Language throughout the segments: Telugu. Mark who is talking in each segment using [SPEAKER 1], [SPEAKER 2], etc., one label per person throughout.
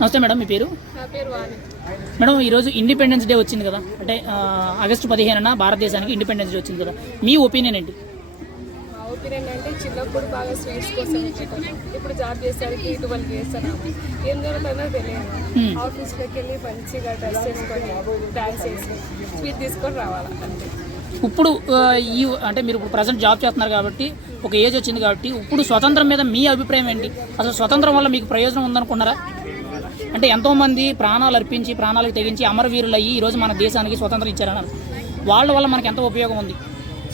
[SPEAKER 1] నమస్తే మేడం మీ పేరు? మేడం ఈరోజు ఇండిపెండెన్స్ డే వచ్చింది కదా. అంటే ఆగస్టు పదిహేనున భారతదేశానికి ఇండిపెండెన్స్ డే వచ్చింది కదా. మీ ఒపీనియన్ ఏంటి?
[SPEAKER 2] మా ఒపీనియన్ అంటే చిన్నప్పుడు బాగా స్వీట్స్ కోసం ఇచ్చేటోళ్ళం ఇప్పుడు జాబ్ చేసేసరికి ట్వెల్వ్ చేస్తున్నాము ఏం జరుగుతుందో తెలియదు. ఆఫీస్లోకి వెళ్ళి మంచిగా డ్రెస్ వేసుకొని డాన్స్ చేసి స్వీట్ తీసుకొని రావాలి. అంతే.
[SPEAKER 1] ఇప్పుడు ఈ అంటే మీరు ఇప్పుడు ప్రజెంట్ జాబ్ చేస్తున్నారు కాబట్టి ఒక ఏజ్ వచ్చింది కాబట్టి ఇప్పుడు స్వతంత్రం మీద మీ అభిప్రాయం ఏంటి? అసలు స్వతంత్రం వల్ల మీకు ప్రయోజనం ఉందనుకున్నారా అంటే ఎంతోమంది ప్రాణాలు అర్పించి ప్రాణాలకు తెగించి అమరవీరులు అయ్యి ఈరోజు మన దేశానికి స్వతంత్రం ఇచ్చారన్నారు. వాళ్ళ వల్ల మనకి ఎంత ఉపయోగం ఉంది.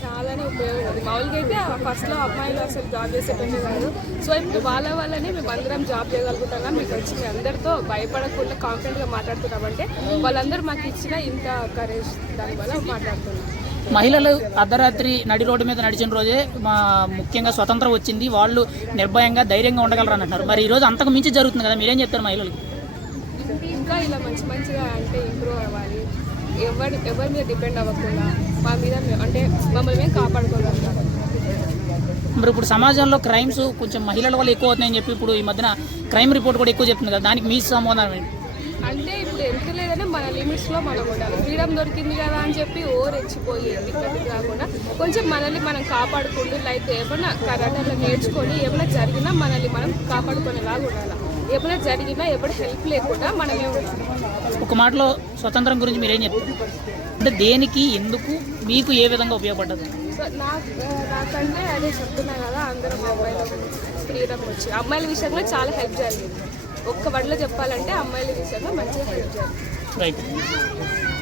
[SPEAKER 2] చాలానే ఉపయోగం ఉంది. మామూలుగా అయితే ఫస్ట్లో అమ్మాయిలు అసలు జాబ్ చేసేటట్టు కాదు. సో ఇప్పుడు వాళ్ళ వల్లనే మేము అందరం జాబ్ చేయగలుగుతున్నాం మీకు వచ్చి మీ అందరితో భయపడకుండా కాన్ఫిడెంట్గా మాట్లాడుతున్నామంటే వాళ్ళందరూ మాకు ఇచ్చిన ఇంత కరేజ్ దానివల్ల మాట్లాడుతున్నాం.
[SPEAKER 1] మహిళలు అర్ధరాత్రి నడి రోడ్డు మీద నడిచిన రోజే మా ముఖ్యంగా స్వతంత్రం వచ్చింది. వాళ్ళు నిర్భయంగా ధైర్యంగా ఉండగలరు అంటున్నారు. మరి ఈరోజు అంతకు మించి జరుగుతుంది కదా? మీరేం చెప్తారు మహిళలకు?
[SPEAKER 2] ఇంకా ఇలా మంచి మంచిగా అంటే ఇంప్రూవ్ అవ్వాలి. ఎవరి ఎవరి మీద డిపెండ్ అవ్వకుండా మా మీద అంటే మమ్మల్ని మేము కాపాడుకోగలుగుతాం.
[SPEAKER 1] మరి ఇప్పుడు సమాజంలో క్రైమ్స్ కొంచెం మహిళల వల్ల ఎక్కువ అవుతున్నాయని చెప్పి ఇప్పుడు ఈ మధ్యన క్రైమ్ రిపోర్ట్ కూడా ఎక్కువ చెప్తుంది కదా దానికి మీ సమాధానం ఏంటి?
[SPEAKER 2] అంటే ఇప్పుడు ఎంత లేదనే మన లిమిట్స్లో మనం ఉండాలి. ఫ్రీడమ్ దొరికింది కదా అని చెప్పి ఓ రెచ్చిపోయి ఇక్కడికి కాకుండా కొంచెం మనల్ని మనం కాపాడుకుంటూ లైక్ ఏమైనా కరాటలో నేర్చుకొని ఏమైనా జరిగినా మనల్ని మనం కాపాడుకునేలాగా ఉండాలి. ఏమైనా జరిగినా ఎప్పుడు హెల్ప్ లేకుండా మనమే
[SPEAKER 1] ఒక మాటలో స్వతంత్రం గురించి మీరేం చెప్తారు? అంటే దేనికి ఎందుకు మీకు ఏ విధంగా ఉపయోగపడ్డది?
[SPEAKER 2] సో నాకు నాకంటే అదే చెప్తున్నా కదా అందరం అమ్మాయిల ఫ్రీడమ్ వచ్చి అమ్మాయిల విషయంలో చాలా హెల్ప్ జరిగింది. ఒక్క వడ్లో చెప్పాలంటే అమ్మాయిల విషయంలో మంచిగా హెల్ప్ జరిగింది.
[SPEAKER 1] రైట్